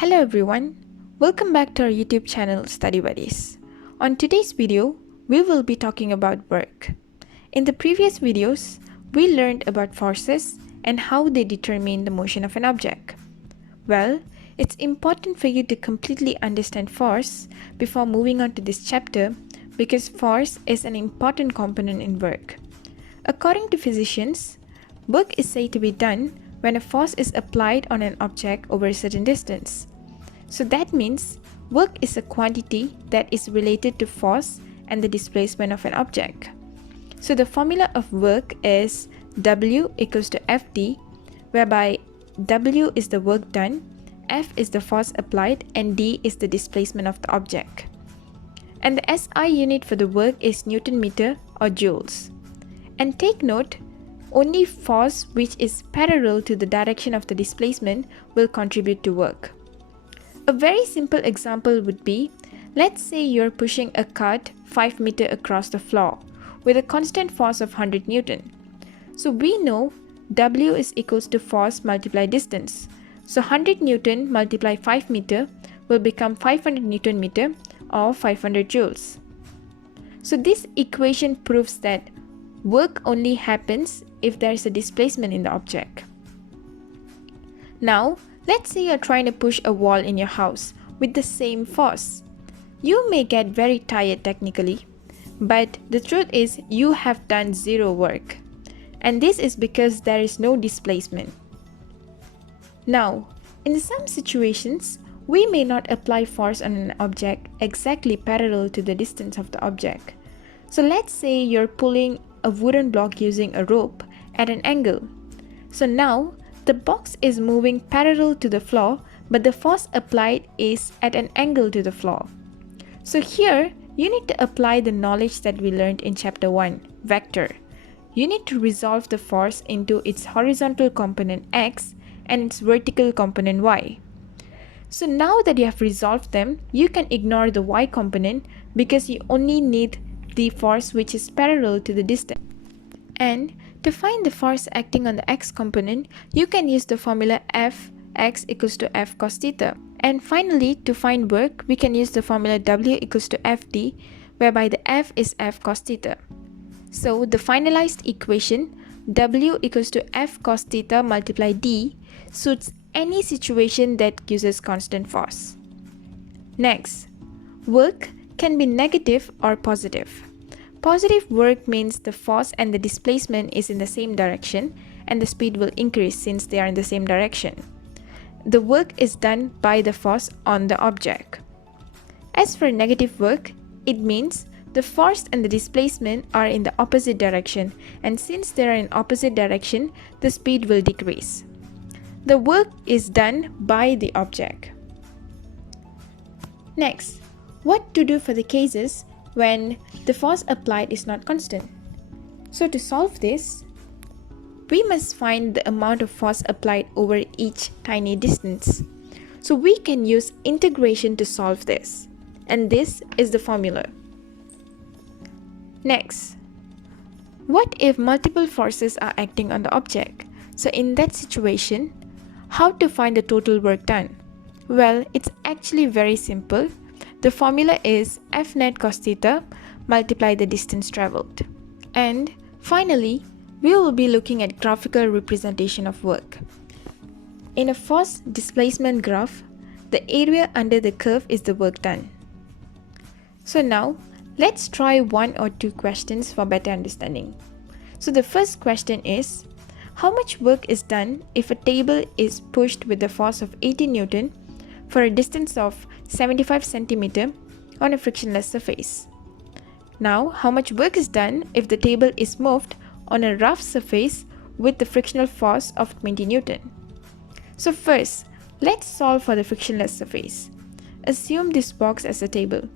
Hello everyone, welcome back to our YouTube channel Study Buddies. On today's video, we will be talking about work. In the previous videos, we learned about forces and how they determine the motion of an object. Well, it's important for you to completely understand force before moving on to this chapter because force is an important component in work. According to physicians, work is said to be done when a force is applied on an object over a certain distance. So that means work is a quantity that is related to force and the displacement of an object. So the formula of work is W equals to Fd, whereby W is the work done, F is the force applied, and D is the displacement of the object. And the SI unit for the work is Newton meter or joules. And take note, only force which is parallel to the direction of the displacement will contribute to work. A very simple example would be, let's say you're pushing a cart 5 meters across the floor with a constant force of 100 Newton. So we know W is equals to force multiplied distance. So 100 Newton multiplied 5 meter will become 500 Newton meter or 500 joules. So this equation proves that work only happens if there is a displacement in the object. Now, let's say you're trying to push a wall in your house with the same force. You may get very tired technically, but the truth is you have done zero work. And this is because there is no displacement. Now, in some situations, we may not apply force on an object exactly parallel to the distance of the object. So let's say you're pulling a wooden block using a rope at an angle. So now, the box is moving parallel to the floor, but the force applied is at an angle to the floor. So here, you need to apply the knowledge that we learned in chapter 1, vector. You need to resolve the force into its horizontal component x and its vertical component y. So now that you have resolved them, you can ignore the y component because you only need the force which is parallel to the distance. And to find the force acting on the x component, you can use the formula Fx equals to F cos theta. And finally, to find work, we can use the formula W equals to Fd, whereby the F is F cos theta. So the finalized equation, W equals to F cos theta multiplied D, suits any situation that uses constant force. Next, work can be negative or positive. Positive work means the force and the displacement is in the same direction and the speed will increase since they are in the same direction. The work is done by the force on the object. As for negative work, it means the force and the displacement are in the opposite direction, and since they are in opposite direction, the speed will decrease. The work is done by the object. Next, what to do for the cases when the force applied is not constant? So to solve this, we must find the amount of force applied over each tiny distance. So we can use integration to solve this, and this is the formula. Next, what if multiple forces are acting on the object? So in that situation, how to find the total work done? Well, it's actually very simple. The formula is F net cos theta multiply the distance traveled. And finally, we will be looking at graphical representation of work. In a force displacement graph, the area under the curve is the work done. So now, let's try one or two questions for better understanding. So the first question is, how much work is done if a table is pushed with the force of 80 Newton for a distance of 75 cm on a frictionless surface? Now, how much work is done if the table is moved on a rough surface with the frictional force of 20 Newton? So first, let's solve for the frictionless surface. Assume this box as a table.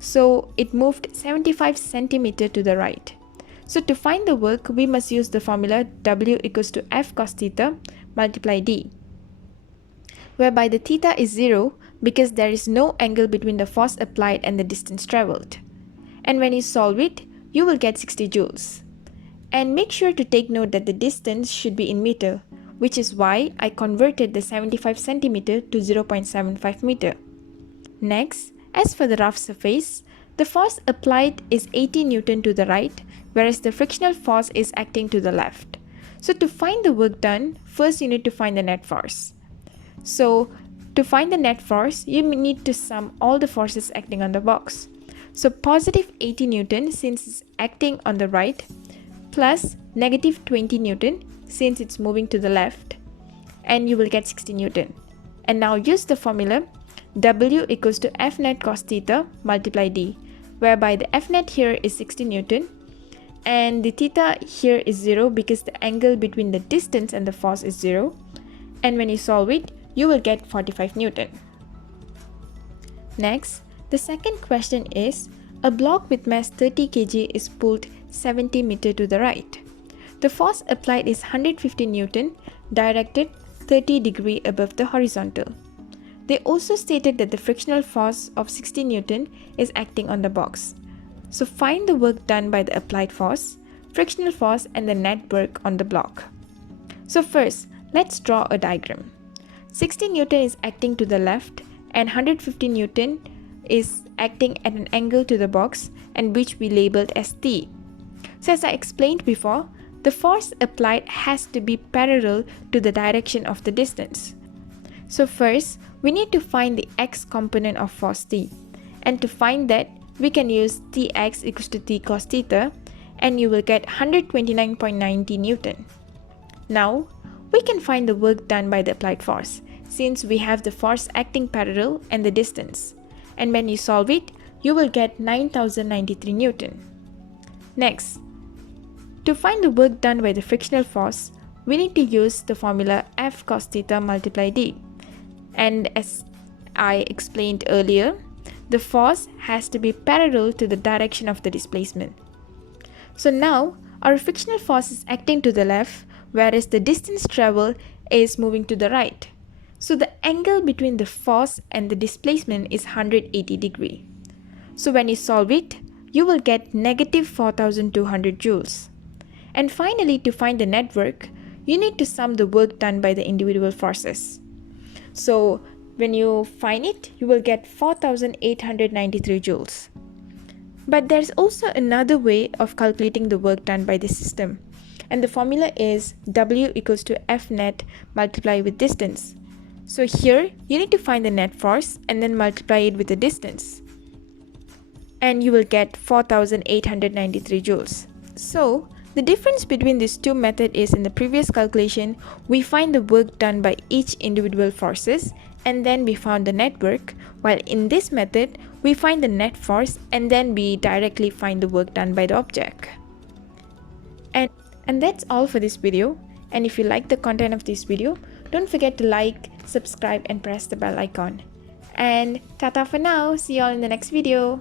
So it moved 75 cm to the right. So to find the work, we must use the formula W equals to F cos theta multiply D, whereby the theta is 0 because there is no angle between the force applied and the distance traveled. And when you solve it, you will get 60 joules. And make sure to take note that the distance should be in meter, which is why I converted the 75 centimeter to 0.75 meter. Next, as for the rough surface, the force applied is 80 Newton to the right, whereas the frictional force is acting to the left. So to find the work done, first you need to find the net force. So to find the net force, you need to sum all the forces acting on the box. So positive 80 Newton since it's acting on the right, plus negative 20 Newton since it's moving to the left, and you will get 60 Newton. And now use the formula W equals to F net cos theta multiply D, whereby the F net here is 60 Newton and the theta here is 0 because the angle between the distance and the force is 0. And when you solve it, you will get 45 Newton. Next, the second question is, a block with mass 30 kg is pulled 70 meter to the right. The force applied is 150 Newton, directed 30 degree above the horizontal. They also stated that the frictional force of 60 Newton is acting on the box. So find the work done by the applied force, frictional force, and the net work on the block. So first, let's draw a diagram. 60 Newton is acting to the left and 150 Newton is acting at an angle to the box, and which we labeled as T. So as I explained before, the force applied has to be parallel to the direction of the distance. So first, we need to find the x component of force T. And to find that, we can use Tx equals to T cos theta, and you will get 129.90 Newton. Now, we can find the work done by the applied force, since we have the force acting parallel and the distance. And when you solve it, you will get 9093 Newton. Next, to find the work done by the frictional force, we need to use the formula F cos theta multiply D. And as I explained earlier, the force has to be parallel to the direction of the displacement. So now, our frictional force is acting to the left, whereas the distance traveled is moving to the right. So the angle between the force and the displacement is 180 degree. So when you solve it, you will get negative 4200 joules. And finally, to find the net work, you need to sum the work done by the individual forces. So when you find it, you will get 4893 joules. But there's also another way of calculating the work done by the system. And the formula is W equals to F net multiplied with distance. So here, you need to find the net force and then multiply it with the distance. And you will get 4893 joules. So the difference between these two methods is, in the previous calculation, we find the work done by each individual forces and then we found the net work, while in this method, we find the net force and then we directly find the work done by the object. And that's all for this video. And if you like the content of this video, don't forget to like, subscribe, and press the bell icon. And tata for now, see you all in the next video.